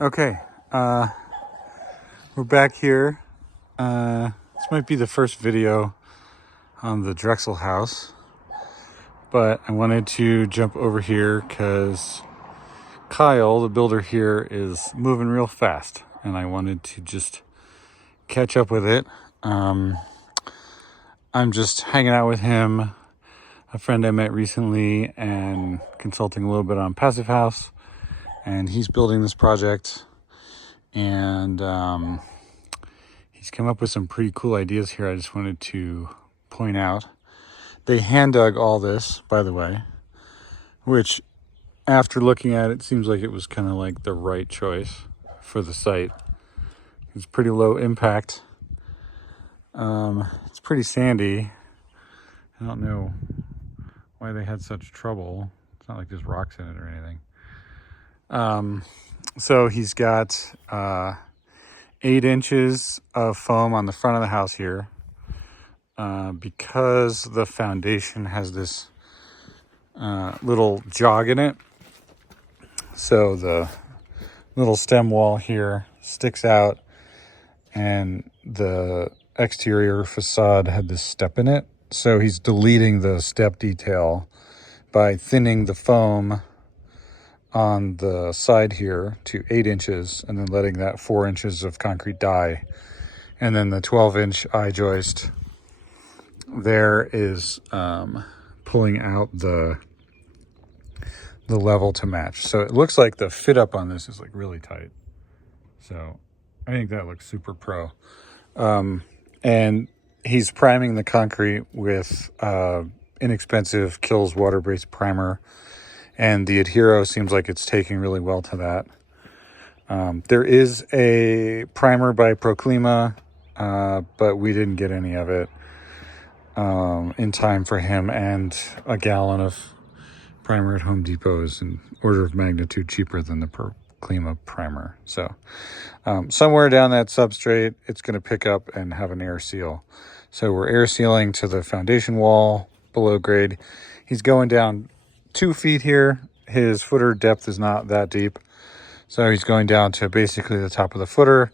Okay, we're back here. This might be the first video on the Drexel house, but I wanted to jump over here because Kyle, the builder here, is moving real fast, and I wanted to just catch up with it. I'm just hanging out with him, a friend I met recently, and consulting a little bit on Passive House, and he's building this project, and he's come up with some pretty cool ideas here I just wanted to point out. They hand dug all this, by the way, which after looking at it seems like it was kind of like the right choice for the site. It's pretty low impact. It's pretty sandy. I don't know why they had such trouble. It's not like there's rocks in it or anything. So he's got 8 inches of foam on the front of the house here. Because the foundation has this little jog in it, so the little stem wall here sticks out, and the exterior facade had this step in it. So he's deleting the step detail by thinning the foam on the side here to 8 inches and then letting that 4 inches of concrete die. And then the 12-inch eye joist there is pulling out the level to match. So it looks like the fit up on this is like really tight. So I think that looks super pro. And he's priming the concrete with inexpensive Kills water-based primer, and the Adhero seems like it's taking really well to that. There is a primer by Proclima, but we didn't get any of it in time for him, and a gallon of primer at Home Depot is an order of magnitude cheaper than the Proclima primer. So somewhere down that substrate, it's going to pick up and have an air seal. So we're air sealing to the foundation wall below grade. He's going down 2 feet here. His footer depth is not that deep. So he's going down to basically the top of the footer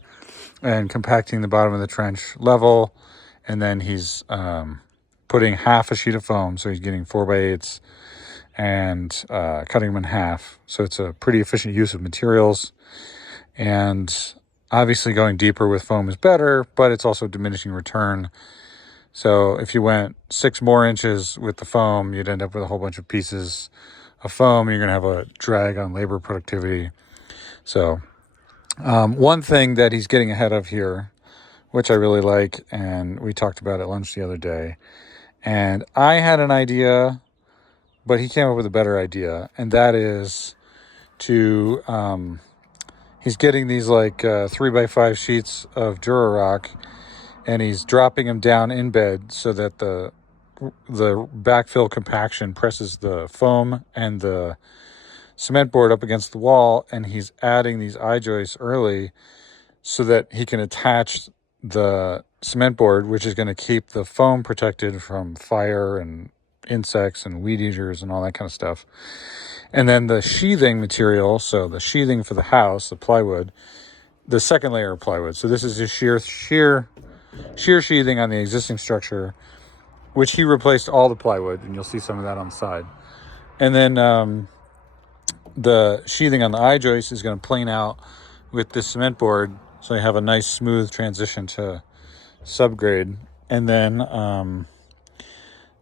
and compacting the bottom of the trench level. And then he's putting half a sheet of foam. So he's getting 4x8s and cutting them in half. So it's a pretty efficient use of materials. And obviously going deeper with foam is better, but it's also diminishing return. So if you went 6 more inches with the foam, you'd end up with a whole bunch of pieces of foam. You're going to have a drag on labor productivity. So one thing that he's getting ahead of here, which I really like, and we talked about at lunch the other day, and I had an idea, but he came up with a better idea, and that is to, he's getting these like 3x5 sheets of Durarock, and he's dropping them down in bed so that the backfill compaction presses the foam and the cement board up against the wall, and he's adding these eye joists early so that he can attach the cement board, which is going to keep the foam protected from fire and insects and weed eaters and all that kind of stuff. And then the sheathing material, so the sheathing for the house, the plywood, the second layer of plywood. So this is just sheer sheathing on the existing structure, which he replaced all the plywood, and you'll see some of that on the side. And then the sheathing on the eye joist is going to plane out with this cement board, so you have a nice smooth transition to subgrade. And then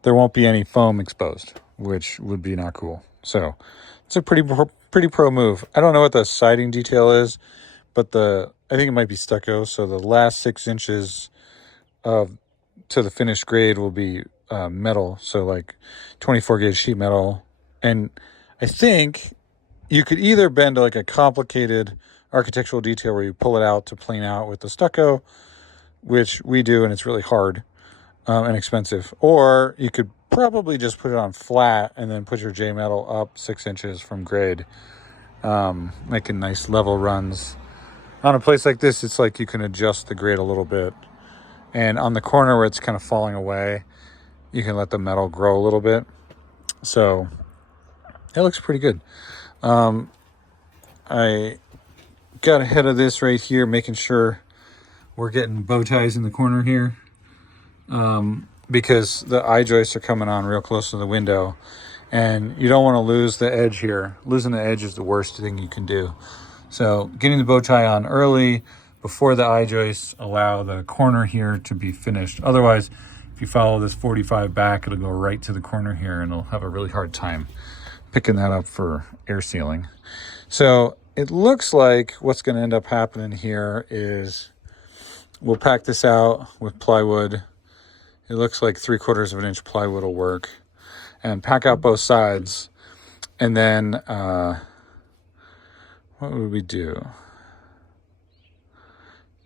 there won't be any foam exposed, which would be not cool. So it's a pretty pro move. I don't know what the siding detail is, but I think it might be stucco. So the last 6 inches to the finished grade will be metal. So like 24 gauge sheet metal. And I think you could either bend like a complicated architectural detail where you pull it out to plane out with the stucco, which we do, and it's really hard and expensive. Or you could probably just put it on flat and then put your J metal up 6 inches from grade, making nice level runs. On a place like this, it's like you can adjust the grade a little bit. And on the corner where it's kind of falling away, you can let the metal grow a little bit. So it looks pretty good. I got ahead of this right here, making sure we're getting bow ties in the corner here, because the eye joists are coming on real close to the window, and you don't want to lose the edge here. Losing the edge is the worst thing you can do. So getting the bow tie on early before the eye joists allow the corner here to be finished. Otherwise, if you follow this 45 back, it'll go right to the corner here, and it'll have a really hard time picking that up for air sealing. So it looks like what's going to end up happening here is we'll pack this out with plywood. It looks like 3/4 of an inch plywood will work, and pack out both sides. And then what would we do?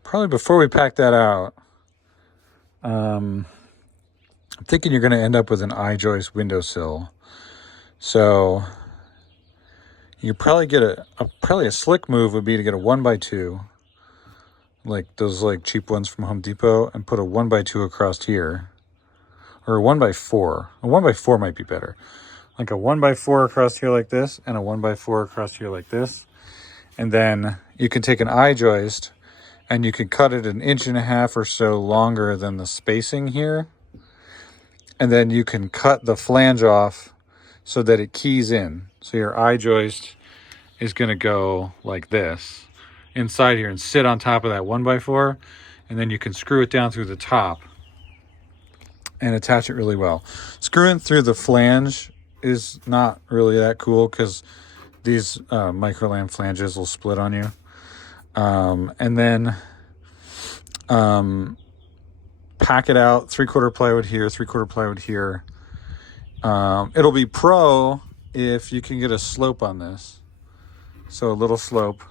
Probably before we pack that out, I'm thinking you're going to end up with an eye joist windowsill. So you probably get probably a slick move would be to get a 1x2, like those like cheap ones from Home Depot, and put a 1x2 across here, or a 1x4. A 1x4 might be better. Like a 1x4 across here like this, and a 1x4 across here like this. And then you can take an eye joist and you can cut it 1.5 inches or so longer than the spacing here. And then you can cut the flange off so that it keys in. So your eye joist is going to go like this inside here and sit on top of that 1x4. And then you can screw it down through the top and attach it really well. Screwing through the flange is not really that cool because these microlam flanges will split on you. And then pack it out, 3/4 plywood here, 3/4 plywood here. It'll be pro if you can get a slope on this. So a little slope.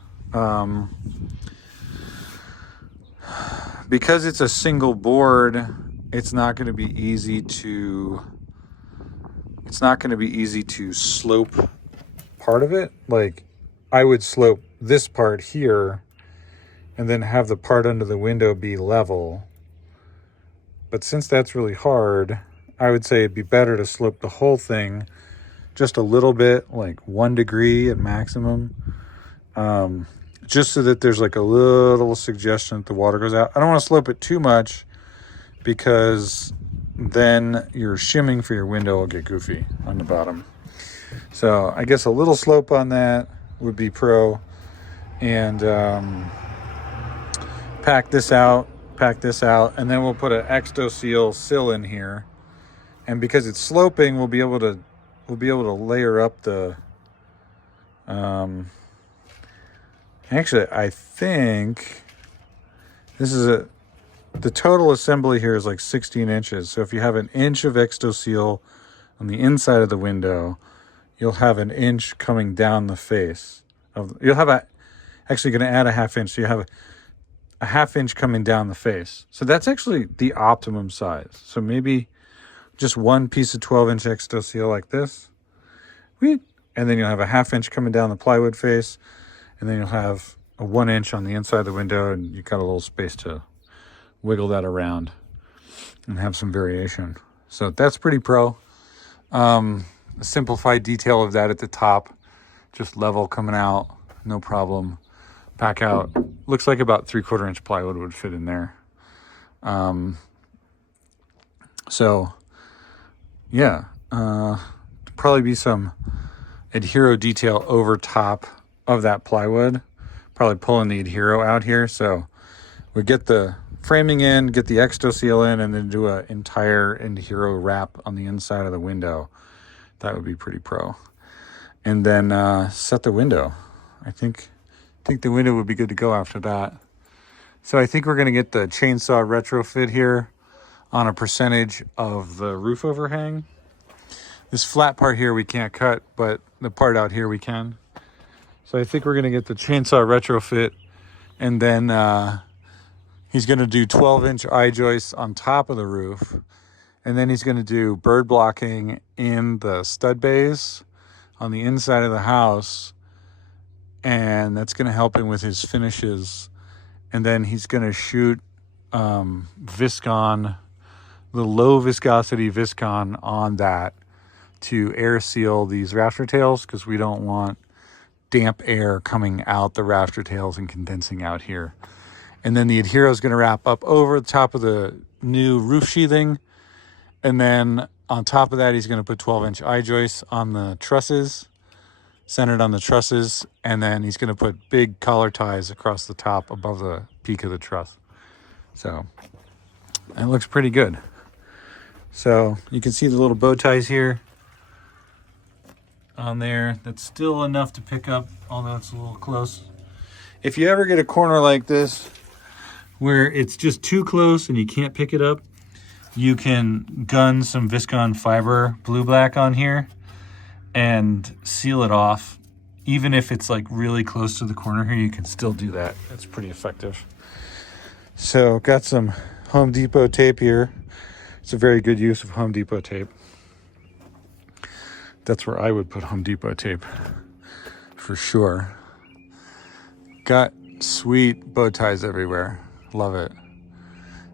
Because it's a single board, it's not going to be easy to slope part of it. Like, I would slope this part here and then have the part under the window be level. But since that's really hard, I would say it'd be better to slope the whole thing just a little bit, like 1 degree at maximum, just so that there's like a little suggestion that the water goes out. I don't want to slope it too much because then your shimming for your window will get goofy on the bottom. So I guess a little slope on that would be pro. And pack this out, and then we'll put an Exto-Seal sill in here. And because it's sloping, we'll be able to layer up the actually, I think this is the total assembly here is like 16 inches. So if you have 1 inch of Exto-Seal on the inside of the window, you'll have 1 inch coming down the face you'll have actually going to add a 1/2 inch. So you have a 1/2 inch coming down the face. So that's actually the optimum size. So maybe just one piece of 12-inch Exto-Seal like this. And then you'll have a 1/2 inch coming down the plywood face. And then you'll have a 1 inch on the inside of the window, and you've got a little space to wiggle that around and have some variation. So that's pretty pro. A simplified detail of that at the top, just level coming out, no problem. Pack out, looks like about 3/4 inch plywood would fit in there. So yeah, probably be some Adhero detail over top of that plywood, probably pulling the Adhero out here. So we get the framing in, get the Exto-Seal in, and then do an entire Adhero wrap on the inside of the window. That would be pretty pro. And then set the window. I think the window would be good to go after that. So I think we're going to get the chainsaw retrofit here on a percentage of the roof overhang. This flat part here we can't cut, but the part out here we can. So I think we're going to get the chainsaw retrofit, and then he's going to do 12-inch eye joists on top of the roof. And then he's going to do bird blocking in the stud bays on the inside of the house. And that's going to help him with his finishes. And then he's going to shoot Viscon, the low viscosity Viscon on that to air seal these rafter tails, because we don't want damp air coming out the rafter tails and condensing out here. And then the adhero is going to wrap up over the top of the new roof sheathing. And then on top of that, he's going to put 12-inch I-joists on the trusses, centered on the trusses. And then he's going to put big collar ties across the top above the peak of the truss. So it looks pretty good. So you can see the little bow ties here on there. That's still enough to pick up, although it's a little close. If you ever get a corner like this where it's just too close and you can't pick it up, you can gun some Viscon fiber blue black on here and seal it off. Even if it's like really close to the corner here, you can still do that. That's pretty effective. So got some Home Depot tape here. It's a very good use of Home Depot tape. That's where I would put Home Depot tape for sure. Got sweet bow ties everywhere. Love it.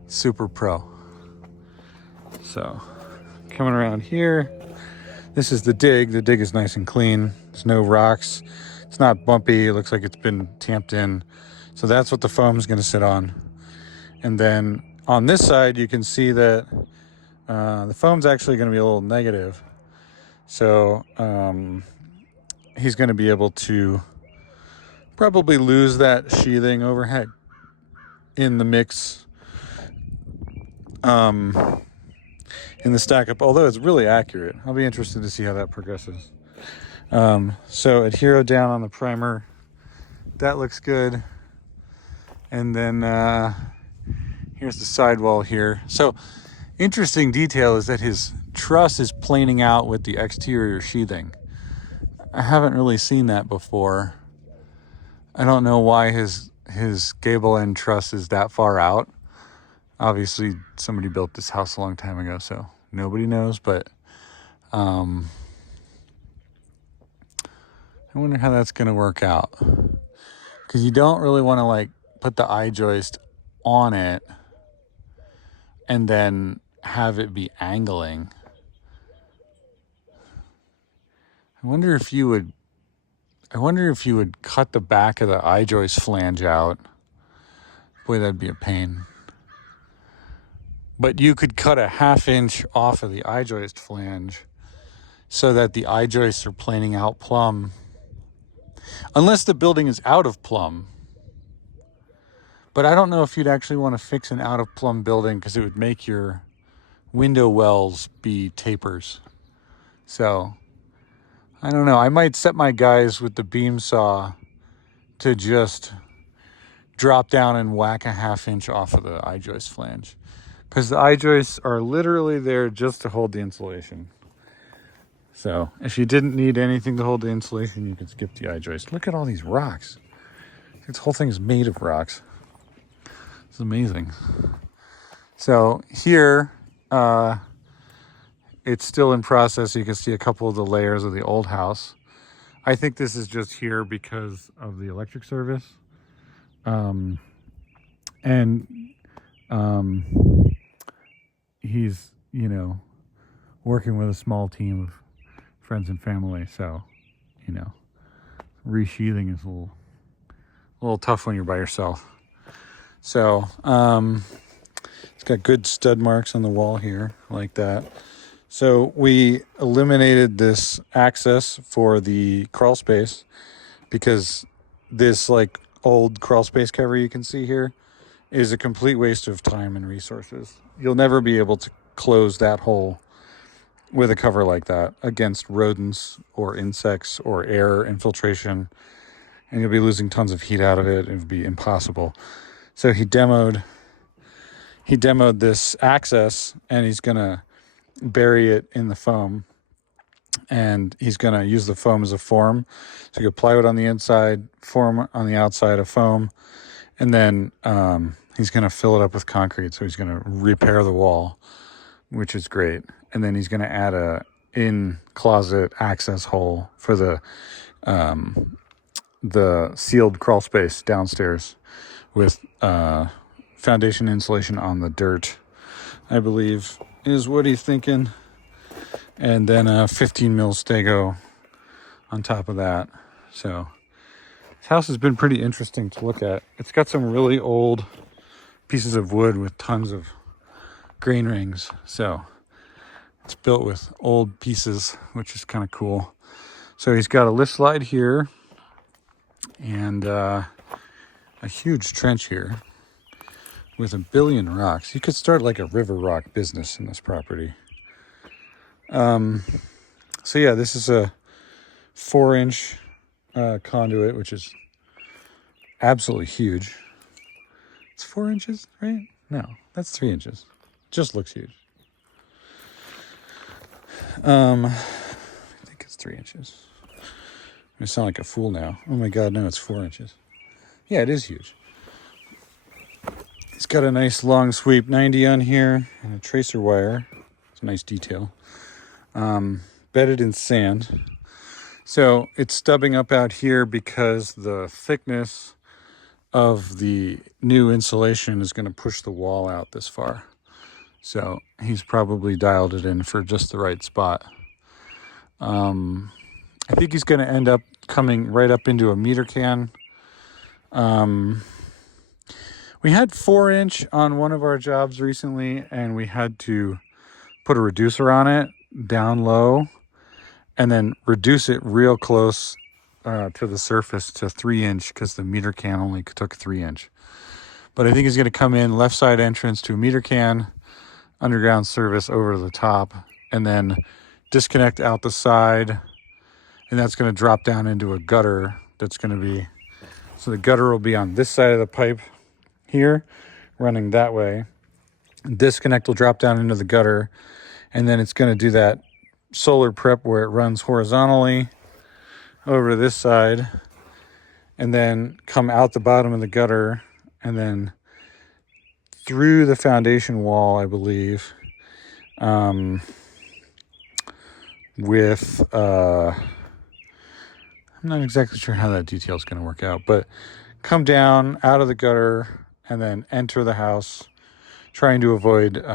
Super pro. So coming around here, this is the dig. The dig is nice and clean. There's no rocks. It's not bumpy. It looks like it's been tamped in. So that's what the foam is going to sit on. And then on this side, you can see that the foam's actually going to be a little negative. So he's going to be able to probably lose that sheathing overhead in the mix, in the stack up, although it's really accurate. I'll be interested to see how that progresses. So adhero down on the primer. That looks good. And then here's the sidewall here. So interesting detail is that his truss is planing out with the exterior sheathing. I haven't really seen that before. I don't know why his gable end truss is that far out. Obviously somebody built this house a long time ago, so nobody knows, but I wonder how that's going to work out. Because you don't really want to like put the I-joist on it and then have it be angling. I wonder if you would cut the back of the I-joist flange out. Boy, that'd be a pain. But you could cut a 1/2 inch off of the I-joist flange so that the I-joists are planing out plumb. Unless the building is out of plumb. But I don't know if you'd actually want to fix an out of plumb building because it would make your window wells be tapers. So I don't know. I might set my guys with the beam saw to just drop down and whack a 1/2 inch off of the I-joist flange. Because the I-joists are literally there just to hold the insulation. So if you didn't need anything to hold the insulation, you could skip the I-joist. Look at all these rocks. This whole thing is made of rocks. It's amazing. So here, it's still in process. You can see a couple of the layers of the old house. I think this is just here because of the electric service. He's, working with a small team of friends and family. So, resheathing is a little tough when you're by yourself. So, it's got good stud marks on the wall here, like that. So we eliminated this access for the crawl space because this like old crawl space cover you can see here is a complete waste of time and resources. You'll never be able to close that hole with a cover like that against rodents or insects or air infiltration, and you'll be losing tons of heat out of it. It would be impossible. So he demoed this access, and he's gonna bury it in the foam, and he's going to use the foam as a form. So you got plywood on the inside, form on the outside of foam, and then he's going to fill it up with concrete. So he's going to repair the wall, which is great. And then he's going to add a in-closet access hole for the sealed crawl space downstairs with foundation insulation on the dirt, I believe is what he's thinking. And then a 15 mil stego on top of that. So This house has been pretty interesting to look at. It's got some really old pieces of wood with tons of grain rings. So it's built with old pieces, which is kind of cool. So he's got a lift slide here and a huge trench here with a billion rocks. You could start like a river rock business in this property. So yeah, this is a 4-inch conduit, which is absolutely huge. It's 4 inches, right? No, that's 3 inches. Just looks huge. I think it's 3 inches. I sound like a fool now. Oh my God, no, it's 4 inches. Yeah, it is huge. It's got a nice long sweep 90 on here and a tracer wire. It's a nice detail. Bedded in sand. So it's stubbing up out here because the thickness of the new insulation is going to push the wall out this far. So he's probably dialed it in for just the right spot. I think he's going to end up coming right up into a meter can. We had 4-inch on one of our jobs recently, and we had to put a reducer on it down low and then reduce it real close to the surface to 3-inch because the meter can only took 3-inch. But I think he's going to come in left side entrance to a meter can, underground service over the top, and then disconnect out the side, and that's going to drop down into a gutter. That's going to be, so the gutter will be on this side of the pipe here, running that way. Disconnect will drop down into the gutter, and then it's going to do that solar prep where it runs horizontally over to this side, and then come out the bottom of the gutter, and then through the foundation wall, I believe, with I'm not exactly sure how that detail is going to work out, but come down out of the gutter and then enter the house, trying to avoid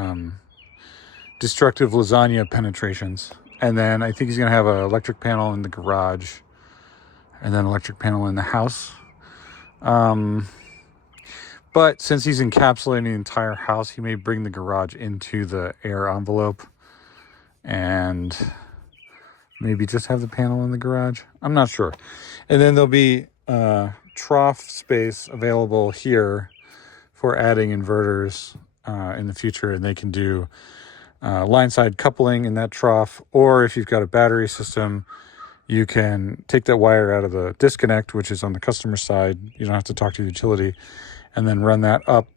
destructive lasagna penetrations. And then I think he's going to have an electric panel in the garage and then electric panel in the house. But since he's encapsulating the entire house, he may bring the garage into the air envelope and maybe just have the panel in the garage. I'm not sure. And then there'll be trough space available here for adding inverters in the future, and they can do line side coupling in that trough, or if you've got a battery system, you can take that wire out of the disconnect, which is on the customer side. You don't have to talk to the utility, and then run that up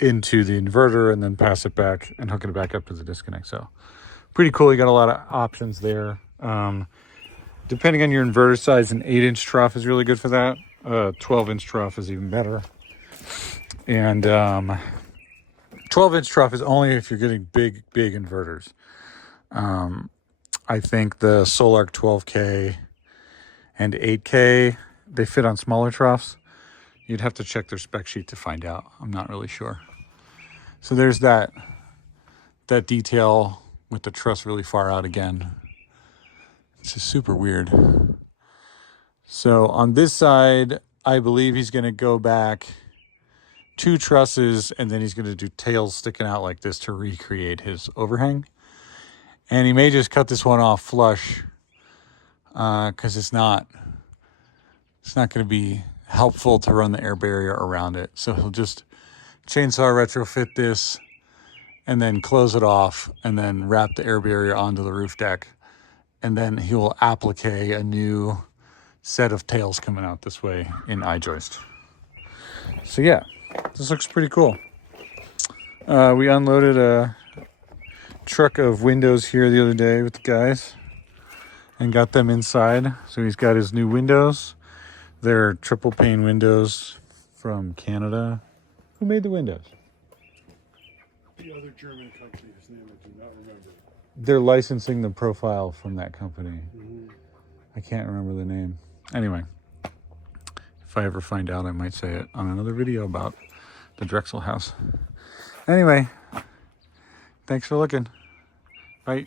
into the inverter and then pass it back and hook it back up to the disconnect. So pretty cool. You got a lot of options there. Depending on your inverter size, an 8-inch trough is really good for that. 12-inch trough is even better. And 12-inch trough is only if you're getting big inverters. I think the Solarc 12K and 8K, they fit on smaller troughs. You'd have to check their spec sheet to find out. I'm not really sure. So there's that detail with the truss really far out again. It's just super weird. So on this side, I believe he's going to go back 2 trusses, and then he's going to do tails sticking out like this to recreate his overhang. And he may just cut this one off flush because it's not going to be helpful to run the air barrier around it. So he'll just chainsaw retrofit this and then close it off and then wrap the air barrier onto the roof deck. And then he will applique a new set of tails coming out this way in I-joist. So yeah, this looks pretty cool. We unloaded a truck of windows here the other day with the guys and got them inside. So he's got his new windows. They're triple pane windows from Canada. Who made the windows? The other German country, whose name I do not remember. They're licensing the profile from that company. Mm-hmm. I can't remember the name. Anyway, if I ever find out, I might say it on another video about the Drexel house. Anyway, thanks for looking. Bye.